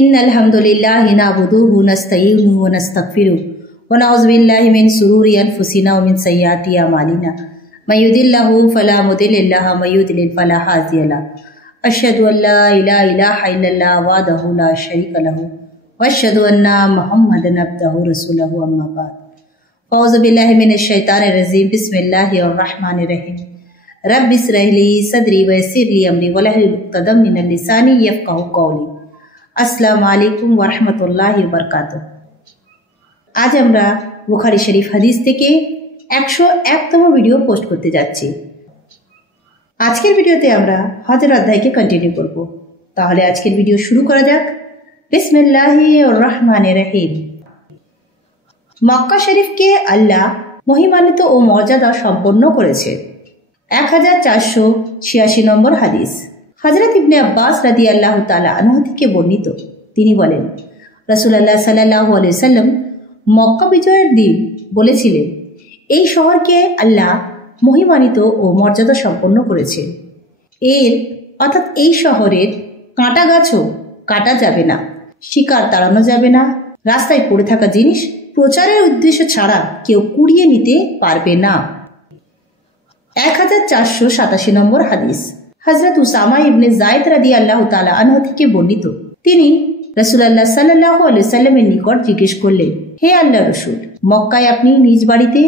इन्नल हम्दुलिल्लाहि नअबुदुहु नस्तईनुहु व नस्तगफिरुहु व नऊज़ु बिल्लाहि मिन शुरूरि अनफुसिना व मिन सय्यिआति अमालिना मन युदिल्लिहु फला मुदिल्ल लहु व मन युद्लिल फला हादिय लहु अशहदु अल्ला इलाहा इल्लल्लाह वहदहु ला शरीका लहु व अशहदु अन्ना मुहम्मदन अब्दुहु व रसूलुहु अम्मा बाद औज़ु बिल्लाहि मिनश शैतानिर रजीम बिस्मिल्लाहिर रहमानिर रहीम रब्बि इश्रह ली सदरी व यस्सिर ली अमरी वहलुल उक़दतम मिन लिसानी यफ़क़हू क़ौली। আসসালামু আলাইকুম ওয়া রাহমাতুল্লাহি ওয়া বারাকাতুহু। আজ আমরা বুখারী শরীফ হাদিস থেকে 101তম ভিডিও পোস্ট করতে যাচ্ছি। আজকের ভিডিওতে আমরা হজের অধ্যায়কে কন্টিনিউ করব। তাহলে আজকের ভিডিও শুরু করা যাক। বিসমিল্লাহির রহমানির রহিম। মক্কা শরীফকে আল্লাহ মহিমান্বিত ও মর্যাদা সম্পন্ন করেছে। 1486 নম্বর হাদিস। হযরত ইবনে আব্বাস রাদিয়াল্লাহু তাআলা আনহু থেকে বর্ণিত, তিনি বলেন, রাসূলুল্লাহ সাল্লাল্লাহু আলাইহি সাল্লাম মক্কা বিজয়ের দিন বলেছিলেন, এই শহরকে আল্লাহ মহিমান্বিত ও মর্যাদা সম্পন্ন করেছে। অর্থাৎ এই শহরের কাঁটা গাছও কাটা যাবে না, শিকার তাড়ানো যাবে না, রাস্তায় পড়ে থাকা জিনিস প্রচারের উদ্দেশ্য ছাড়া কেউ কুড়িয়ে নিতে পারবে না। 1487 নম্বর হাদিস। হযরত উসামা ইবনে যায়েদ রাদিয়াল্লাহু তাআলা আনহু থেকে বর্ণিত, তিনি রাসূলুল্লাহ সাল্লাল্লাহু আলাইহি সাল্লামের নিকট জিজ্ঞেস করলেন, হে আল্লাহর রাসূল, মক্কায় আপনি নিজ বাড়িতে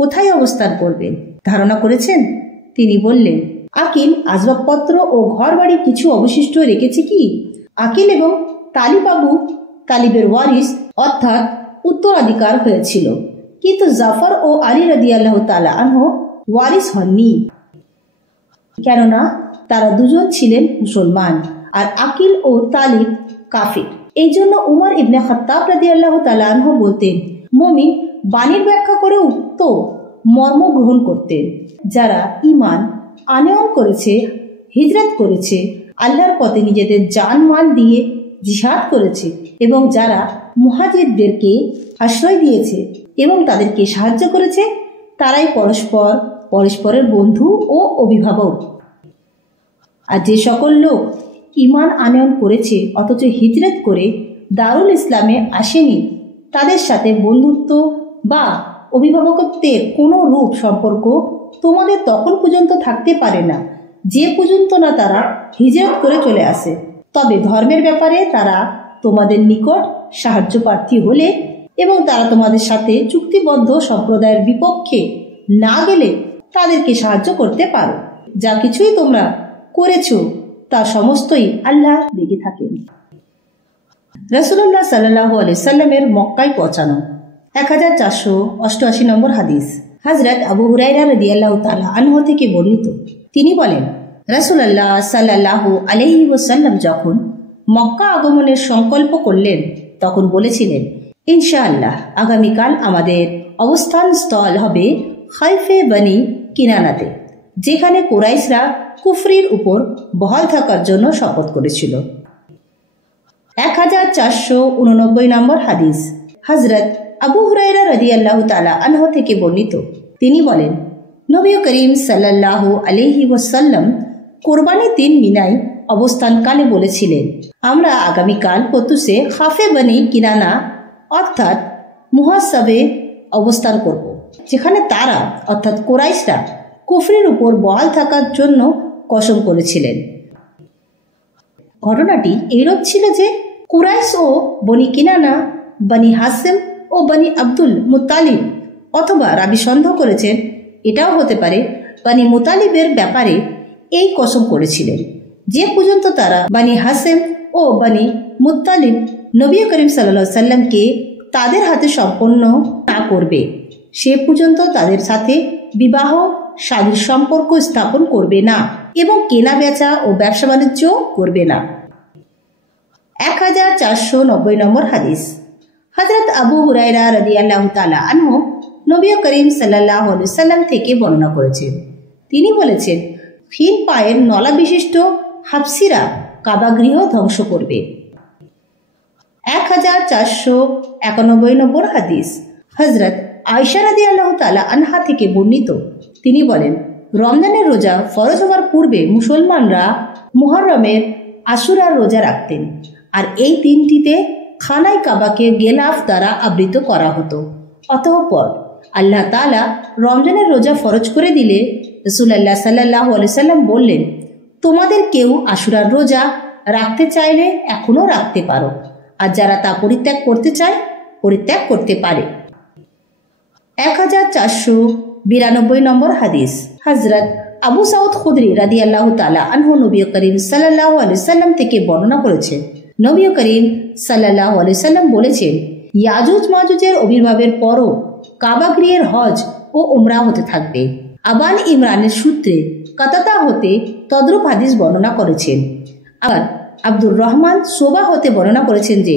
কোথায় অবস্থান করবেন ধারণা করেছেন? তিনি বললেন, আকিল আসবাবপত্র ও ঘরবাড়ি কিছু অবশিষ্ট রেখেছে কি? আকিল এবং তালিব আবু তালিবের ওয়ারিস অর্থাৎ উত্তরাধিকার হয়েছিল, কিন্তু জাফর ও আলী রাদিয়াল্লাহু তাআলা আনহু ওয়ারিস হননি, কেননা তারা দুজন ছিলেন মুসলমান আর আকিল ও তালিব কাফির। এই জন্য উমর ইবনে খাত্তাব রাদিয়াল্লাহু তাআলা আনহু বলতেন, মুমিন বাণীর ব্যাখ্যা করে উক্ত মর্ম গ্রহণ করতেন। যারা ঈমান আনয়ন করেছে, হিজরত করেছে, আল্লাহর পথে নিজেদের জান মাল দিয়ে জিহাদ করেছে এবং যারা মুহাজিরদেরকে আশ্রয় দিয়েছে এবং তাদেরকে সাহায্য করেছে, তারাই পরস্পরের বন্ধু ও অভিভাবক। আর যে সকল লোক ঈমান আনয়ন করেছে অথচ হিজরত করে দারুল ইসলামে আসেনি, তাদের সাথে বন্ধুত্ব বা অভিভাবকত্বের কোনো রূপ সম্পর্ক তোমাদের তখন পর্যন্ত থাকতে পারে না যে পর্যন্ত না তারা হিজরত করে চলে আসে। তবে ধর্মের ব্যাপারে তারা তোমাদের নিকট সাহায্য প্রার্থী হলে এবং তারা তোমাদের সাথে চুক্তিবদ্ধ সম্প্রদায়ের বিপক্ষে না গেলে তাদেরকে সাহায্য করতে পারো। যা কিছুই তোমরা করেছো তা সমস্তই আল্লাহ দেখে থাকেন। রাসূলুল্লাহ সাল্লাল্লাহু আলাইহি সাল্লামের মক্কায় পৌঁছানো। 1488 নম্বর হাদিস। হযরত আবু হুরায়রা রাদিয়াল্লাহু তাআলা আনহু থেকে বর্ণিত, তিনি বলেন, রাসূলুল্লাহ সাল্লাল্লাহু আলাইহি ওয়াসাল্লাম যখন মক্কা আগমনের সংকল্প করলেন তখন বলেছিলেন, ইনশাআল্লাহ আগামীকাল আমাদের অবস্থান স্থল হবে খাইফে বনি কিনানাতে, যেখানে কুরাইশরা কুফরির উপর বহাল থাকার জন্য শপথ করেছিল। 1489 নম্বর হাদিস। হযরত আবু হুরায়রা রাদিয়াল্লাহু তাআলা আনহু থেকে বর্ণিত, তিনি বলেন, নবী করিম সাল্লাল্লাহু আলাইহি ওয়াসাল্লাম কোরবানির দিন মিনায় অবস্থানকালে বলেছিলেন, আমরা আগামীকাল প্রত্যুষে খাফে বনি কিনানা অর্থাৎ মুহাসাবে অবস্থান করব, যেখানে তারা অর্থাৎ কুরাইশরা কুফরির উপর বহাল থাকার জন্য কসম করেছিলেন। ঘটনাটি এইরূপ ছিল যে কুরাইশ ও বনি কিনানা বনি হাসেম ও বনি আব্দুল মুত্তালিব, অথবা রাবি সন্দেহ করেছেন এটাও হতে পারে বনি মুতালিবের ব্যাপারে এই কসম করেছিলেন, যে পর্যন্ত তারা বনি হাসেম ও বনি মুত্তালিব নবী করিম সাল্লাল্লাহু আলাইহি সাল্লামকে তাদের হাতে সম্পন্ন না করবে সে পর্যন্ত তাদের সাথে বিবাহ শাদীর সম্পর্ক স্থাপন করবে না এবং কেনা বেচা ও ব্যবসা বাণিজ্য করবে না। 1490 নম্বর হাদিস। হযরত আবু হুরায়রা রাদিয়াল্লাহু তাআলা আনহু নবী করিম সাল্লাল্লাহু আলাইহি সাল্লাম থেকে বর্ণনা করেছেন, তিনি বলেছেন, ক্ষীণ পায়ের নলা বিশিষ্ট হাবশিরা কাবা গৃহ ধ্বংস করবে। 1491 নম্বর হাদিস। হযরত আয়েশা রাদিয়াল্লাহু তাআলা আনহা থেকে বর্ণিত, তিনি বলেন, রমজানের রোজা ফরজ হওয়ার পূর্বে মুসলমানরা মুহররমের আশুরার রোজা রাখতেন আর এই দিনটিতে খানায় কাবাকে গেলাফ দ্বারা আবৃত করা হতো। অতঃপর আল্লাহ তাআলা রমজানের রোজা ফরজ করে দিলে রাসূলুল্লাহ সাল্লাল্লাহু আলাইহি সাল্লাম বললেন, তোমাদের কেউ আশুরার রোজা রাখতে চাইলে এখনো রাখতে পারো, আর যারা তা পরিত্যাগ করতে চায় পরিত্যাগ করতে পারে। 1492 নম্বর হাদিস। হযরত আবু সাউদ খুদরি রাদিয়াল্লাহু তাআলা আনহু নবী করিম সাল্লাল্লাহু আলাইহি সাল্লাম থেকে বর্ণনা করেছেন, নবী করিম সাল্লাল্লাহু আলাইহি সাল্লাম বলেছেন, ইয়াজুজ মাজুজের আবির্ভাবের পরও কাবা গৃহের হজ ও উমরা হতে থাকবে। আবান ইমরানের সূত্রে কাতাদা হতে তদ্রূপ হাদিস বর্ণনা করেছেন। আবার আব্দুর রহমান সোবা হতে বর্ণনা করেছেন যে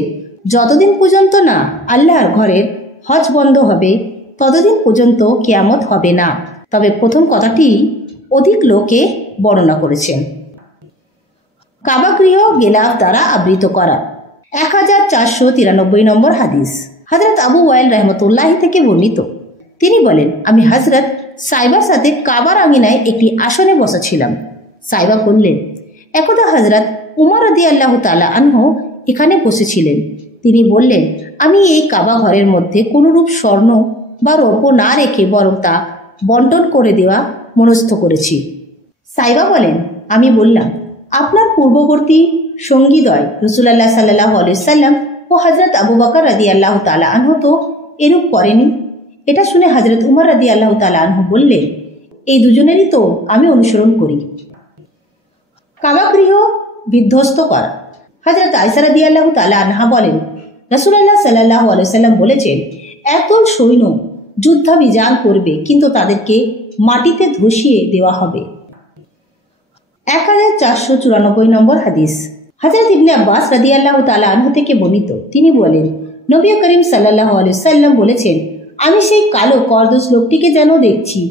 যতদিন পর্যন্ত না আল্লাহর ঘরের হজ বন্ধ হবে ততদিন পর্যন্ত কিয়ামত হবে না। তবে প্রথম কথাটি অধিক লোকে বর্ণনা করেছেন। কাবা গৃহ গেলাফ দ্বারা আবৃত করা। 1493 নম্বর হাদিস। হযরত আবু ওয়াইল রাহমাতুল্লাহি থেকে বর্ণিত, তিনি বলেন, আমি হযরত সাইবার সাথে কাবার আঙিনায় একটি আসনে বসা ছিলাম। সাইবা বললেন, একদা হযরত উমর রাদিয়াল্লাহু তাআলা আনহু এখানে বসেছিলেন। তিনি বললেন, আমি এই কাবা ঘরের মধ্যে কোনরূপ স্বর্ণ বা রৌপ্য না রেখে বরং তা বন্টন করে দেওয়া মনস্থ করেছি। সাইবা বলেন, আমি বললাম, আপনার পূর্ববর্তী সঙ্গীদ্বয় রাসূলুল্লাহ সাল্লাল্লাহু আলাইহি সাল্লাম ও হযরত আবু বকর রাদিয়াল্লাহু তাআলা আনহু তো এরূপ করেনি। এটা শুনে হযরত উমর রাদিয়াল্লাহু তাআলা আনহু বললেন, এই দুজনেরই তো আমি অনুসরণ করি। কাবা গৃহ বিধ্বস্ত করা। হযরত আয়েশা রাদিয়াল্লাহু তাআলা আনহা বলেন, রাসূলুল্লাহ সাল্লাল্লাহু আলাইহি সাল্লাম বলেছেন, এত সৈন্য যুদ্ধাভিযান করবে কিন্তু তাদেরকে মাটিতে ধসিয়ে দেওয়া হবে। 1494 নম্বর হাদিস। হযরত ইবনে আব্বাস রাদিয়াল্লাহু তাআলা আনহু থেকে বর্ণিত, তিনি বলেন, নবী করিম সাল্লাল্লাহু আলাইহি সাল্লাম বলেছেন, আমি সেই কালো করদোস লোকটিকে যেন দেখছি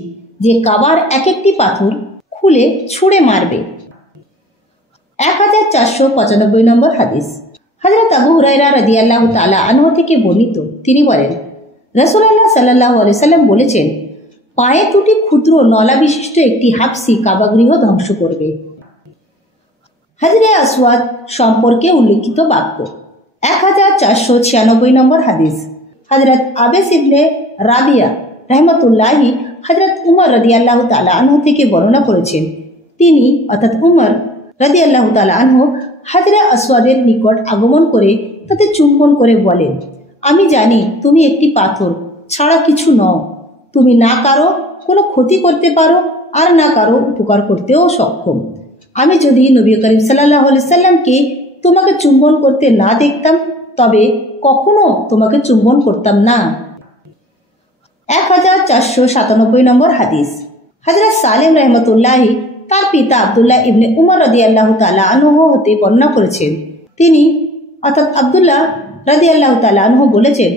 যে কাবার এক একটি পাথর খুলে ছুঁড়ে মারবে। 1495 নম্বর হাদিস। হযরত আবু হুরায়রা রাদিয়াল্লাহু তাআলা আনহু থেকে বর্ণিত, তিনি বলেন, রাসূলুল্লাহ সাল্লাল্লাহু আলাইহি সাল্লাম বলেছেন, পায়ে দুটি ক্ষুদ্র নলা বিশিষ্ট একটি হাবসি কাবা গৃহ ধ্বংস করবে। হাজরে আসওয়াদ সম্পর্কে উল্লেখিত বাক্য। 1496 নম্বর হাদিস। হযরত আবেস ইবনে রাবিয়া রাহমাতুল্লাহি হযরত উমর রাদিয়াল্লাহু তাআলা আনহু থেকে বর্ণনা করেছেন, তিনি অর্থাৎ উমর রাদিয়াল্লাহু তাআলা আনহু হাজরে আসওয়াদের নিকট আগমন করে তাতে চুম্বন করে বলেন, আমি জানি তুমি একটি পাথর ছাড়া কিছু নও। তুমি না কারো কোনো ক্ষতি করতে পারো আর না কারো উপকার করতেও সক্ষম। আমি যদি নবী করিম সাল্লাল্লাহু আলাইহি সাল্লামকে তোমাকে চুম্বন করতে না দেখতাম তবে কখনো তোমাকে চুম্বন করতাম না। 1497 নম্বর হাদিস। হযরত সালেম রাহমাতুল্লাহি তার পিতা আব্দুল্লাহ ইবনে উমর রাদিয়াল্লাহু তাআলা আনহু হতে বর্ণনা করেছেন, তিনি অর্থাৎ আব্দুল্লাহ রাদিয়াল্লাহু তাআলা আনহু বলেছেন,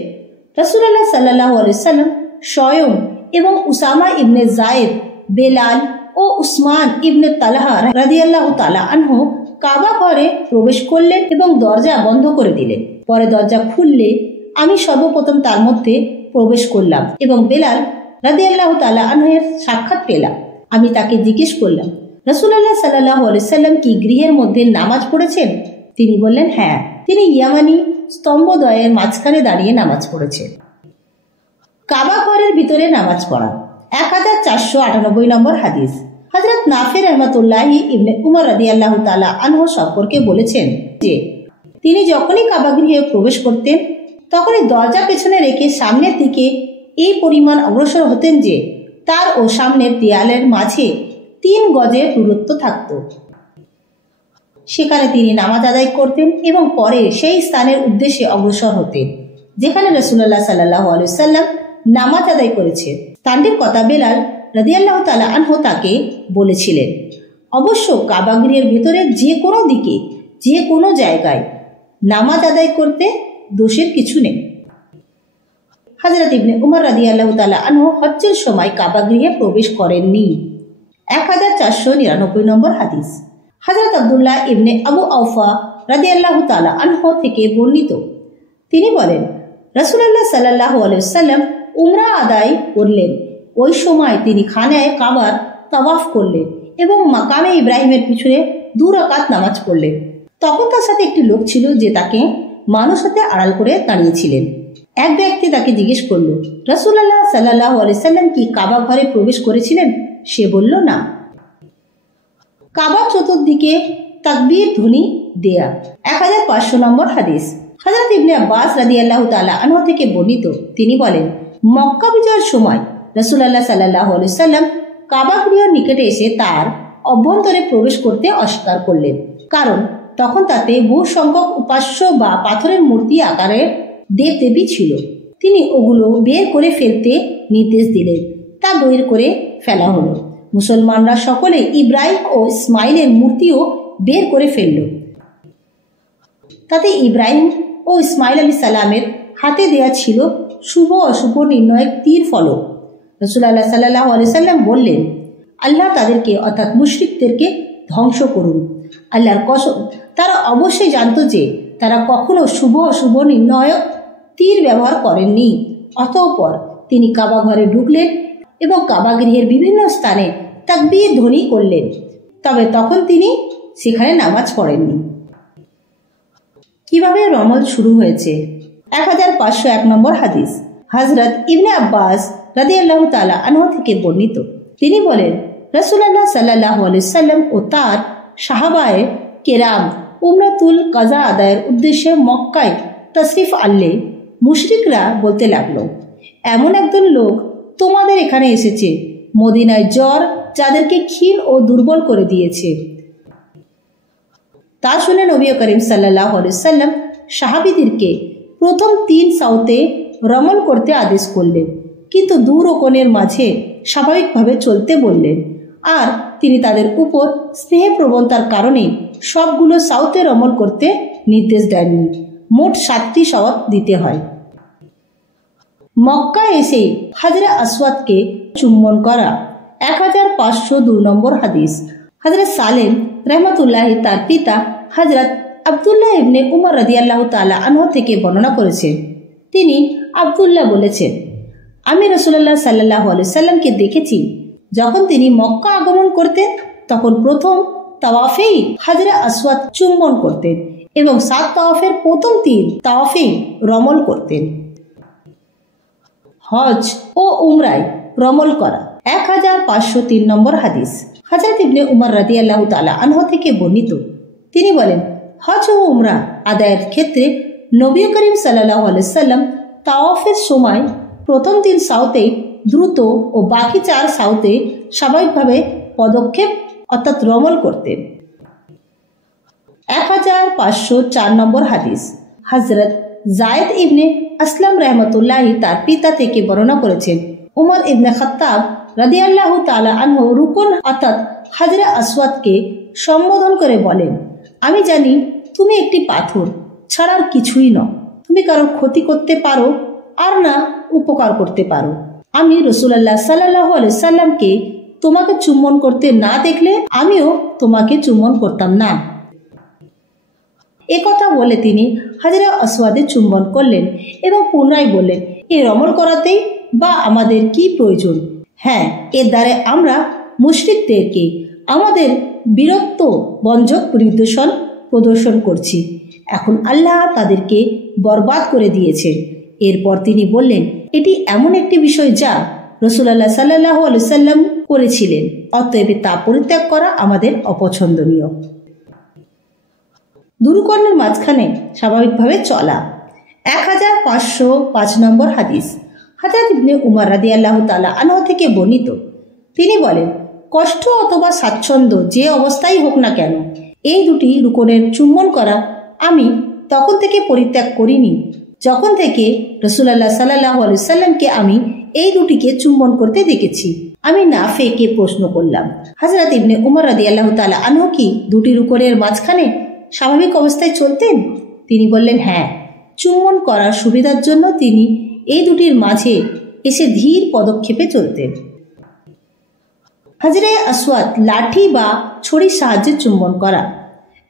রাসূলুল্লাহ সাল্লাল্লাহু আলাইহি সাল্লাম স্বয়ং এবং উসামা ইবনে যায়েদ, বেলাল ও উসমান ইবনে তালহা রাদিয়াল্লাহু তাআলা আনহু কাবা ঘরে প্রবেশ করলেন এবং দরজা বন্ধ করে দিলেন। পরে দরজা খুললে আমি সর্বপ্রথম তার মধ্যে প্রবেশ করলাম এবং বেলাল রাদিয়াল্লাহু তাআলা আনহুর সাক্ষাৎ পেলাম। আমি তাকে জিজ্ঞেস করলাম, রাসূলুল্লাহ সাল্লাল্লাহু আলাইহি সাল্লাম কি গৃহের মধ্যে নামাজ পড়েছেন? তিনি বললেন, হ্যাঁ, তিনি ইয়ামানি স্তম্ভদ্বয়ের মাঝখানে দাঁড়িয়ে নামাজ পড়েছেন। কাবা ঘরের ভিতরে নামাজ পড়া। 1498 নম্বর হাদিস। হযরত নাফি রাহমাতুল্লাহি ইবনে উমর রাদিয়াল্লাহু তাআলা আনহু সম্পর্কে বলেছেন যে তিনি যখনই কাবা গৃহে প্রবেশ করতেন তখনই দরজা পেছনে রেখে সামনের দিকে এই পরিমাণ অগ্রসর হতেন যে তার ও সামনের দেয়ালের মাঝে 3 গজের দূরত্ব থাকত। সেখানে তিনি নামাজ আদায় করতেন এবং পরে সেই স্থানের উদ্দেশ্যে অগ্রসর হতেন যেখানে রাসূলুল্লাহ সাল্লাল্লাহু আলাইহি সাল্লাম নামাজ আদায় করেছেন। স্থানটির কথা বেলাল রাদিয়াল্লাহু তাআলা আনহু তাকে বলেছিলেন। অবশ্য কাবা গৃহের ভেতরে যে কোনো দিকে যে কোনো জায়গায় নামাজ আদায় করতে দোষের কিছু নেই। হযরত ইবনে উমর রাদিয়াল্লাহু তাআলা আনহু হজ্জের সময় কাবা গৃহে প্রবেশ করেননি। 1499 নম্বর হাদিস। হযরত আব্দুল্লাহ ইবনে আবু আওফা রাদিয়াল্লাহু তাআলা আনহু থেকে বর্ণিত, তিনি বলেন, রাসূলুল্লাহ সাল্লাল্লাহু আলাইহি ওয়াসাল্লাম উমরা আদায় করলেন। ওই সময় তিনি খানায় কাবার তাওয়াফ করলেন এবং মাকামে ইব্রাহিমের পিছনে 2 রাকাত নামাজ পড়লেন। তখন তার সাথে একটি লোক ছিল যে তাকে মানুষ হাতে আড়াল করে দাঁড়িয়েছিলেন। এক ব্যক্তি তাকে জিজ্ঞেস করল, রাসূলুল্লাহ সাল্লাল্লাহু আলাইহি সাল্লাম কি কাবা ঘরে প্রবেশ করেছিলেন? সে বলল, না। কাবার চতুর্দিকে তাকবীর ধ্বনি দেয়া। 1500 নম্বর হাদিস। হযরত ইবনে আব্বাস রাদিয়াল্লাহু তাআলা আনহু থেকে বর্ণিত, তিনি বলেন, মক্কা বিজয়ের সময় রাসূলুল্লাহ সাল্লাল্লাহু আলাইহি সাল্লাম কাবা গৃহের নিকটে এসে তার অভ্যন্তরে প্রবেশ করতে অস্বীকার করলেন, কারণ তখন তাতে বহু সংখ্যক উপাস্য বা পাথরের মূর্তি আকারের দেবদেবী ছিল। তিনি ওগুলো বের করে ফেলতে নির্দেশ দিলেন। তা বের করে ফেলা হলো। মুসলমানরা সকলে ইব্রাহিম ও ইসমাইলের মূর্তিও বের করে ফেলল। তাতে ইব্রাহিম ও ইসমাইল আলাইহিস সালামের হাতে দেয়া ছিল শুভ অশুভ নির্ণয়ের তীর ফলক। রাসূলুল্লাহ সাল্লাল্লাহু আলাইহি সাল্লাম বললেন, আল্লাহ তাদেরকে অর্থাৎ মুশরিকদেরকে ধ্বংস করুন। আল্লাহর কসম, তারা অবশ্যই জানত যে তারা কখনো শুভ অশুভ নির্ণয়ক তীর ব্যবহার করেননি। অতঃপর তিনি কাবা ঘরে ঢুকলেন এবং কাবা গৃহের বিভিন্ন স্থানে তাকবীর ধ্বনি করলেন, তবে তখন তিনি সেখানে নামাজ পড়েননি। কিভাবে রমল শুরু হয়েছে? 1501 নম্বর হাদিস। হযরত ইবনে আব্বাস রাদিয়াল্লাহু তাআলা আনহু থেকে বর্ণিত, তিনি বলেন, রাসূলুল্লাহ সাল্লাল্লাহু আলাইহি সাল্লাম ও তার সাহাবায়ে কেরাম উমরাতুল কাজা আদায়ের উদ্দেশ্যে মক্কায় তশরিফ আনলে মুশরিকরা বলতে লাগলো, এমন একজন লোক তোমাদের এখানে এসেছে, মদিনায় জ্বর যাদেরকে ক্ষীণ ও দুর্বল করে দিয়েছে। তা শুনে নবী করিম সাল্লাল্লাহু আলাইহি সাল্লাম সাহাবীদেরকে প্রথম 3 সাউতে রমল করতে আদেশ করলেন, কিন্তু দূর ও কোণের মাঝে স্বাভাবিকভাবে চলতে বললেন। আর তিনি তাদের উপর স্নেহপ্রবণতার কারণে সবগুলো সাউতে রমল করতে নির্দেশ দেননি। মোট 7টি সাওয়াত দিতে হয়। মক্কায় এসে হাজরে আসওয়াদকে চুম্বন করা। 1502 নম্বর হাদিস। হযরত সালেম রাহমাতুল্লাহি তার পিতা হযরত আব্দুল্লাহ ইবনে উমর রাদিয়াল্লাহু তাআলা আনহু থেকে বর্ণনা করেছেন, তিনি আব্দুল্লাহ বলেছেন, আমি রাসূলুল্লাহ সাল্লাল্লাহু আলাইহি সাল্লামকে দেখেছি যখন তিনি মক্কা আগমন করতেন তখন প্রথম তাওয়াফেই হাজরে আসওয়াদ চুম্বন করতেন এবং 7 তাওয়াফের প্রথম 3 তাওয়াফেই রমল করতেন। হজ ও উমরায় রমল করা। 1503 নম্বর হাদিস। হযরত ইবনে উমর রাদিয়াল্লাহু তাআলা আনহু থেকে বর্ণিত, তিনি বলেন, হজ ও উমরা আদায়ের ক্ষেত্রে নবী করিম সাল্লাল্লাহু আলাইহি সাল্লাম তাওয়াফের সময় প্রথম 3 সাউতে দ্রুত ও বাকি 4 সাউতে স্বাভাবিকভাবে পদক্ষেপ অর্থাৎ রমল করতেন। 1504 নম্বর হাদিস। হযরত যায়েদ ইবনে আসলাম রাহমাতুল্লাহি তার পিতা থেকে বর্ণনা করেছেন, উমর ইবনে খাত্তাব রাদিয়াল্লাহু তাআলা আনহু রুকন অর্থাৎ হাজরে আসওয়াদকে সম্বোধন করে বলেন, আমি জানি তুমি একটি পাথর ছাড়ার কিছুই নও। তুমি কারো ক্ষতি করতে পারো আর না উপকার করতে পারো। আমি রাসূলুল্লাহ সাল্লাল্লাহু আলাইহি সাল্লামকে তোমাকে চুম্বন করতে না দেখলে আমিও তোমাকে চুম্বন করতাম না। একথা বলে তিনি হাজরে আসওয়াদে চুম্বন করলেন এবং পুনরায় বললেন, এ রমল করাতেই বা আমাদের কি প্রয়োজন? হ্যাঁ, এর দ্বারা আমরা মুশরিকদেরকে আমাদের বীরত্ব বঞ্জক নিদর্শন প্রদর্শন করছি। এখন আল্লাহ তাদেরকে বরবাদ করে দিয়েছেন। এরপর তিনি বললেন, এটি এমন একটি বিষয় যা রাসূলুল্লাহ সাল্লাল্লাহু আলাইহি সাল্লাম করেছিলেন, অতএব তা পরিত্যাগ করা আমাদের অপছন্দনীয়। দুরুকর্ণের মাঝখানে স্বাভাবিকভাবে চলা। 1505 নম্বর হাদিস। হযরত ইবনে উমর রাদিয়াল্লাহু তাআলা আনহু থেকে বর্ণিত, তিনি বলেন, কষ্ট অথবা স্বাচ্ছন্দ্য যে অবস্থায় হোক না কেন, এই দুটি রুকনের চুম্বন করা আমি তখন থেকে পরিত্যাগ করিনি যখন থেকে রাসূলুল্লাহ সাল্লাল্লাহু আলাইহি সাল্লামকে আমি এই দুটিকে চুম্বন করতে দেখেছি। আমি নাফেকে প্রশ্ন করলাম, হযরত ইবনে উমর রাদিয়াল্লাহু তাআলা আনহু কি দুটি রুকনের মাঝখানে স্বাভাবিক অবস্থায় চলতেন? তিনি বললেন, হ্যাঁ, চুম্বন করার সুবিধার জন্য তিনি এই দুটির মাঝে এসে ধীর পদক্ষেপে চলতেন। হাজরে আসওয়াদ লাঠি বা ছড়ির সাহায্যে চুম্বন করা।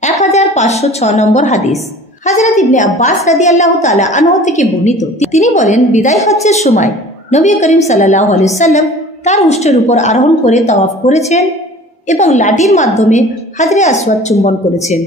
1506 নম্বর হাদিস। হযরত ইবনে আব্বাস রাদিয়াল্লাহু তাআলা আনহু থেকে বর্ণিত, তিনি বলেন, বিদায় হজ্জের সময় নবী করিম সাল্লাল্লাহু আলাইহি সাল্লাম তার উষ্টের উপর আরোহণ করে তাওয়াফ করেছেন এবং লাঠির মাধ্যমে হাজরে আসওয়াদ চুম্বন করেছেন।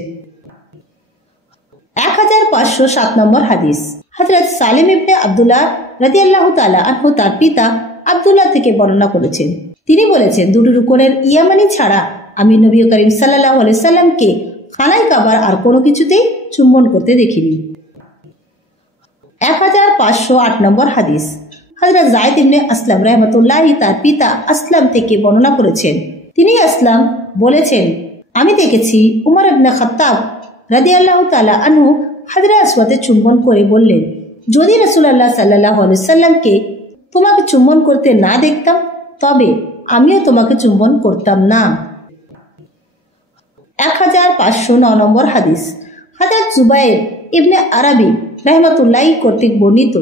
1507 নম্বর হাদিস। হযরত সালিম ইবনে আব্দুল্লাহ রাদিয়াল্লাহু তাআলা আনহু তার পিতা আব্দুল্লাহ থেকে বর্ণনা করেছেন। তিনি বলেছেন, দুটো রুকনের ইয়ামানি ছাড়া আমি নবী করিম সাল্লাল্লাহু আলাইহি সাল্লামকে খানায় কাবার আর কোনো কিছুতেই চুম্বন করতে দেখিনি। 1508 নম্বর হাদিস। হযরত যায়েদ ইবনে আসলাম রাহমাতুল্লাহি তার পিতা আসলাম থেকে বর্ণনা করেছেন। তিনি আসলাম বলেছেন, আমি দেখেছি উমর ইবনে খাত্তাব রাদিয়াল্লাহু তাআলা আনহু হাজরে আসওয়াদে চুম্বন করে বললেন, যদি রাসূলুল্লাহ সাল্লাল্লাহু আলাইহি সাল্লামকে তোমাকে চুম্বন করতে না দেখতাম তবে আমিও তোমাকে চুম্বন করতাম না। 1509 নম্বর হাদিস। হযরত জুবাইর ইবনে আরাবি রাহমাতুল্লাহি কর্তৃক বর্ণিত,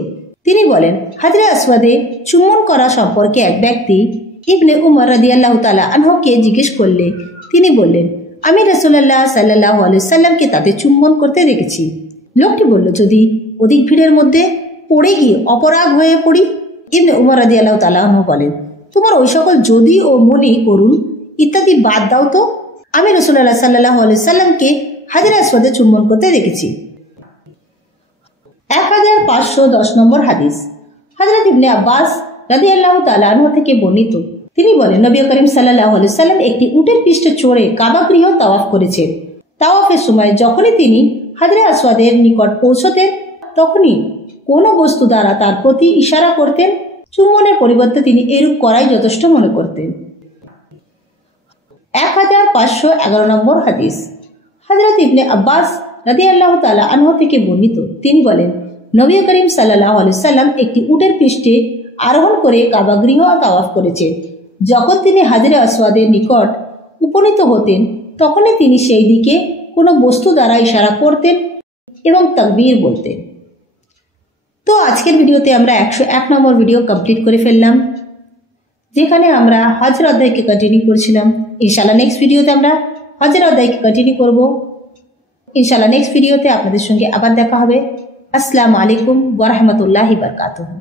তিনি বলেন, হাজরে আসওয়াদে চুম্বন করা সম্পর্কে এক ব্যক্তি ইবনে উমর রাদিয়াল্লাহু তাআলা আনহুকে জিজ্ঞেস করলে তিনি বললেন, আমি রাসূলুল্লাহ সাল্লাল্লাহু আলাইহি সাল্লামকে তাতে চুম্বন করতে দেখেছি। লোকটি বলল, যদি অধিক ভিড়ের মধ্যে পড়ে গিয়ে অপরাগ হয়ে পড়ি? ইবনে উমর রাদিয়াল্লাহু তাআলা আনহু বলেন, তোমার ওই সকল যদি ও মনে করুন ইত্যাদি বাদ দাও তো, আমি রাসূলুল্লাহ সাল্লাল্লাহু আলাইহি সাল্লামকে হাজরে আসওয়াদে চুম্বন করতে দেখেছি। 1510 নম্বর হাদিস। হযরত ইবনে আব্বাস রাদিয়াল্লাহু তাআলা আনহু থেকে বর্ণিত, তিনি বলেন, নবী করিম সাল্লাল্লাহু আলাইহি সাল্লাম একটি উটের পৃষ্ঠে চড়ে কাবা গৃহ তাওয়াফ করেছেন। তাওয়াফের সময় যখনই তিনি হাজরে আসওয়াদের নিকট পৌঁছতেন তখনই কোনো বস্তু দ্বারা তার প্রতি ইশারা করতেন। চুম্বনের পরিবর্তে তিনি এরূপ করাই যথেষ্ট মনে করতেন। 1511 নম্বর হাদিস। হযরত ইবনে আব্বাস রাদিয়াল্লাহু তাআলা আনহু থেকে বর্ণিত, তিনি বলেন, নবী করিম সাল্লাল্লাহু আলাইহি সাল্লাম একটি উটের পৃষ্ঠে আরোহণ করে কাবা গৃহ তাওয়াফ করেছেন। যখন তিনি হাজরে আসওয়াদের নিকট উপনীত হতেন তখনই তিনি সেই দিকে কোনো বস্তু দ্বারা ইশারা করতেন এবং তাকবীর বলতেন। তো আজকের ভিডিওতে আমরা 101 নম্বর ভিডিও কমপ্লিট করে ফেললাম, যেখানে আমরা হজের অধ্যায়কে কন্টিনিউ করছিলাম। ইনশাআল্লাহ নেক্সট ভিডিওতে আমরা হজের অধ্যায়কে কন্টিনিউ করব। ইনশাআল্লাহ নেক্সট ভিডিওতে আপনাদের সঙ্গে আবার দেখা হবে। আসসালামু আলাইকুম ওয়া রাহমাতুল্লাহি ওয়া বারাকাতুহু।